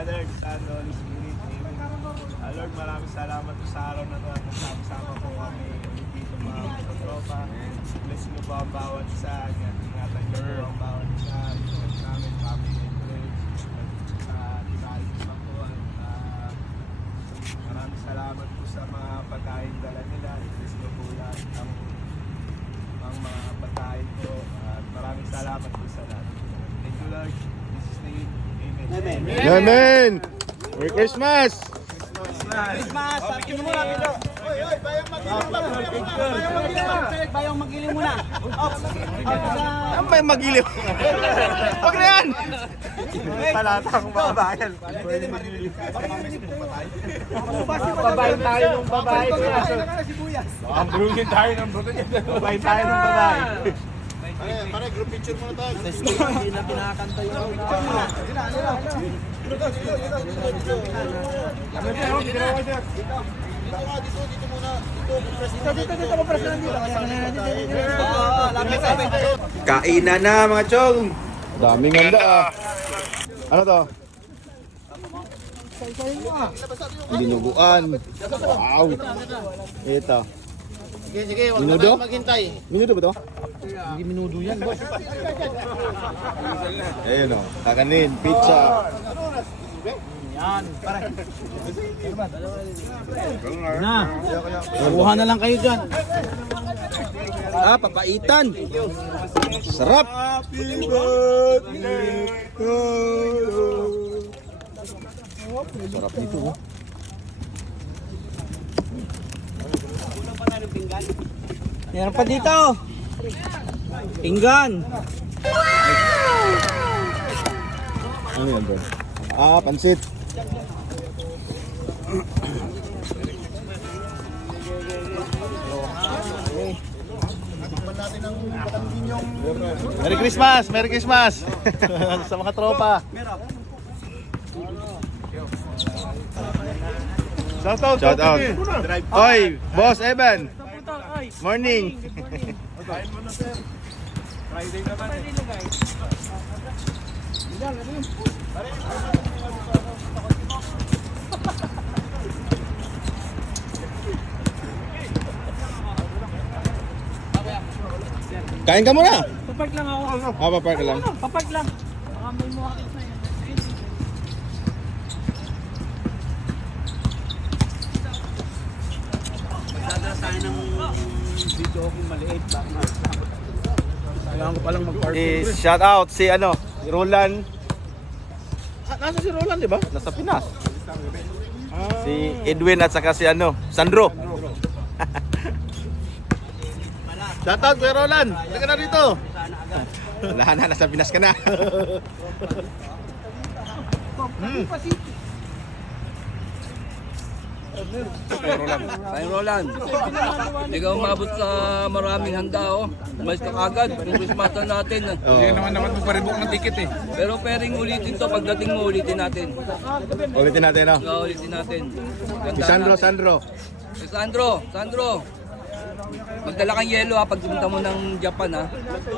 Father, Son, Holy Spirit. Amen. Lord, maraming salamat po sa araw na ito at nagsama po kami ulit dito mga katropa. Bless mo po ang bawat isa. Ingatan niyo po ang bawat isa. Ingatan namin, family and friends. At tibahin pa po. At maraming salamat po sa mga pagkain dala nila. Bless mo po lahat ang mga pagkain po. At maraming salamat po sa lahat. Thank you, Lord. In Jesus' name, amen. Amen. Amen. Merry Christmas. Christmas! Sabi mo muna, Pino! Oy, bayang magiling muna! Ang may magiliw. Huwag na yan. Palatang mga bayan. Babayin tayo ng babae. Ang bulungin tayo ng bruto niya. Babayin tayo ng babae. Pare, group picture muna tayo. Hindi na pinakakanta yung Dito muna. Dito mo press dito. Kainan na mga chong. Daming handa ah. Ano to? Dinuguan. Wow. Ito. Sige, wag Minudo? na tayo maghintay. Minudo ba to? Hindi minudo yan, boss. Ayun o. Kakanin, pizza. Yan, pare. Na. Kuha na lang kayo dyan. Ah, papaitan. Sarap. Happy birthday to you. Sarap nito. Oh. Meron pa dito. Pinggan. Ano yan bro? Ah, pansit. Merry Christmas! Merry Christmas! Sa mga tropa. Shout out. Shout out. Oy, Boss Evan. Morning. Kain mo na, sir. Friday naman eh. Kain ka muna. Papark lang ako. Ah, papark ka lang. Papark lang. Baka may muhakit na yan. Magdadala tayo ng video kung maliit. Kailangan ko palang mag-parking. Shout out si ano, si Roland. Nasa si Roland, di ba? Nasa Pinas. Si Edwin at saka si ano, Sandro. Shout out kay Roland. Halika na dito. Wala na, nasa Pinas ka na. Sayang Roland, hindi ka umabot sa maraming handa oh. Umalis ka kagad, kung Christmas na natin. Oh. naman magparibok ng ticket eh. Pero pwedeng ulitin to, pagdating mo ulitin natin. Ulitin natin, no? Ulitin natin. Si Sandro, Sandro. Si Sandro. Magdala kang yelo ha, pag pumunta mo ng Japan ha.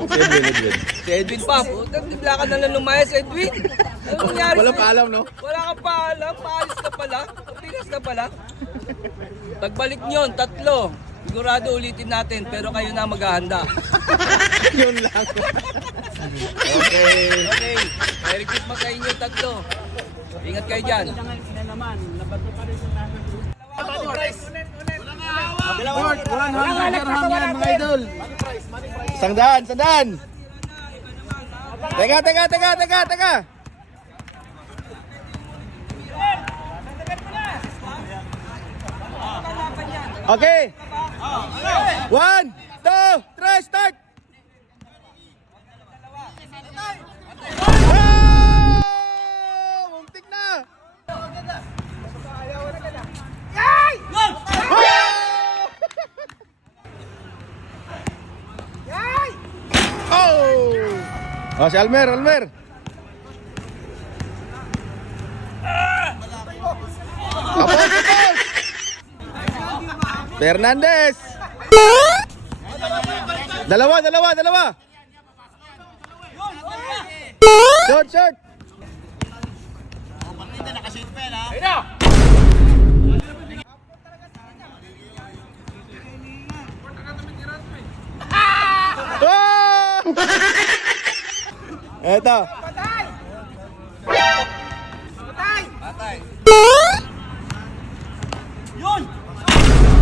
Si Edwin, Edwin. Si Edwin pa, bigla ka na lang lumayas Edwin. Ano nangyari Wala sa'yo? pa alam, no? Wala ka pa alam, paalis ka pala. Pinas ka pala. Pagbalik nyo, 3. Sigurado ulitin natin, pero kayo na maghahanda. Yun lang. Okay. Okay, Merry Christmas sa inyo 3. Ingat kayo dyan. Mga idol. Sandaan, sandaan. Teka. Okay. 1, 2, 3, start. Wow! Muntik na. Oh, si Almer. Kapos. Fernandez. Dalawa. Short. Ah! Eto.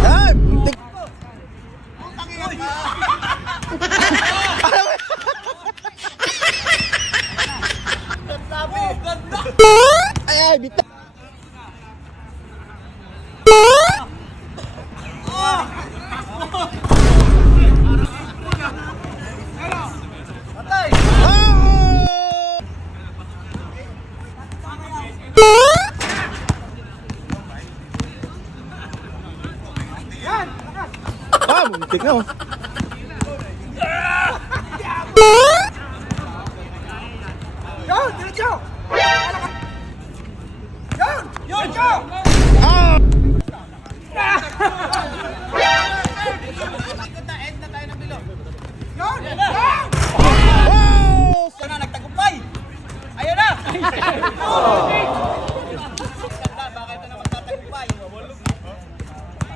Ay, muntik. Ay, ay, bita. Ah! Ah, muntik na oh. Ah! Wow! Ito na, nagtagumpay! Ayun na! Baka ito na magtatagumpay.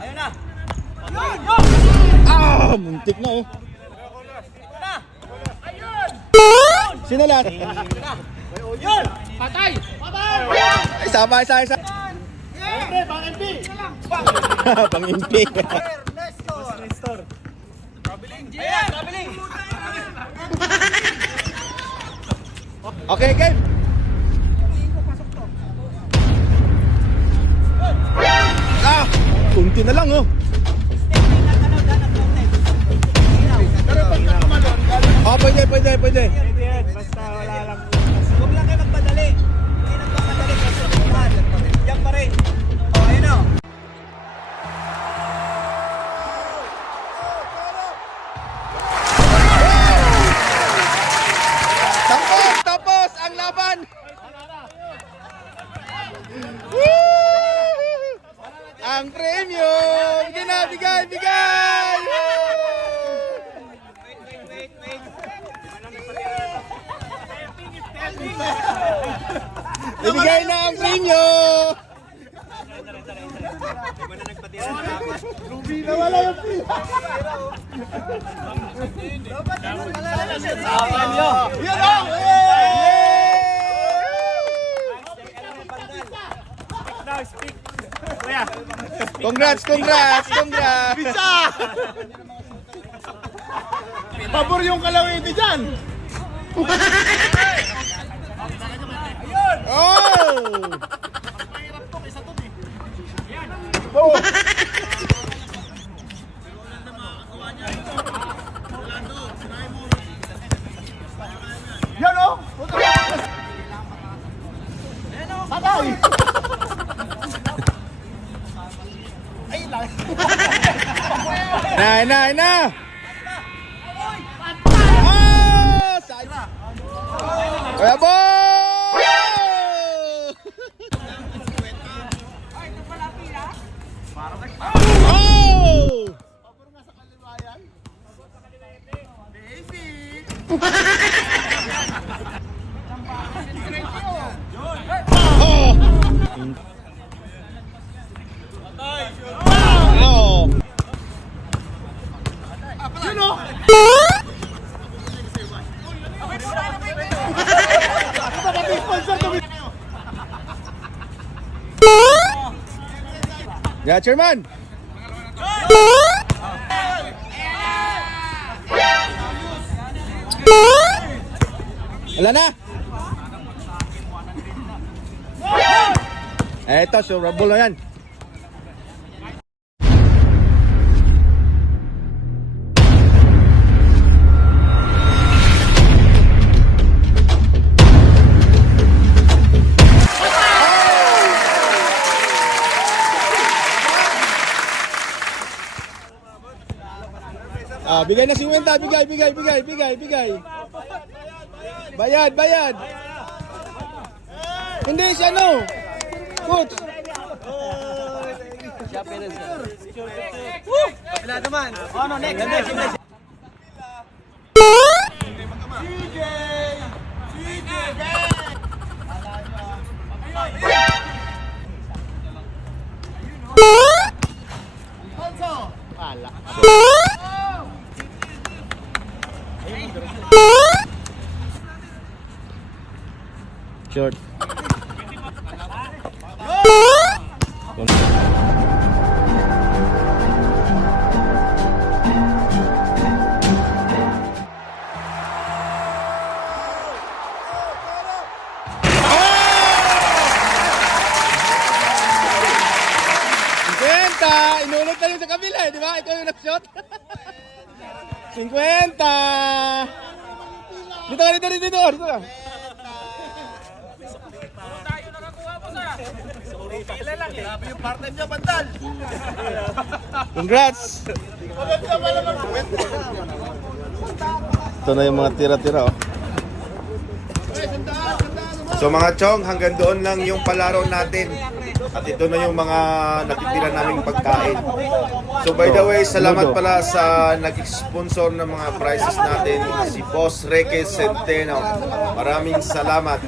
Ayun na! Ah, muntik na oh. Ito na! Sino lahat? Yun! Ay, sabay, sabay, sabay. Pang-impi. Ayan, kabiling! Okay, game. Ah, kunti na lang oh. Oh, pwede, pwede, pwede. Pwede yan, basta wala lang. Huwag lang kayo magpadali. Hindi nagpapadali kasi yan. Yan pa rin. O, ayun o. Tapos, tapos ang laban. Woo! Ang premyo. Bigay na, bigay, bigay. Ibigay na ang premyo. Nawala yung pila. Yan o! Now, speak. Kuya. Congrats, congrats, congrats! Pizza! Pabor yung kalawiti dyan! Oh! Oh! Yan o! Patay! Na! Ah! Sayang! Kuya Boy! Oh! Oh! Yun o! Yeah, Chairman! Wala na! Eto, surable na yan. Ah, bigay na 50, bigay. Bayad. Hindi siya no. Coach. Wala naman. Ano, next. Short. Inulot na yung sa kabila, di ba? Ikaw yung nag-shot. 50! Dito ka, dito ka. Grabe yung part-time niya, bandal! Congrats! Ito na yung mga tira-tira, oh. So mga chong, hanggang doon lang yung palaro natin. At ito na yung mga natitira naming pagkain. So by the way, salamat pala sa nag-sponsor ng mga prizes natin, si Boss Reke Centeno. Maraming salamat.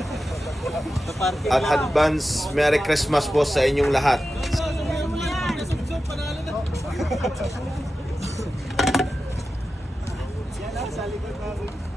At advance Merry Christmas po sa inyong lahat. Sa likod namin.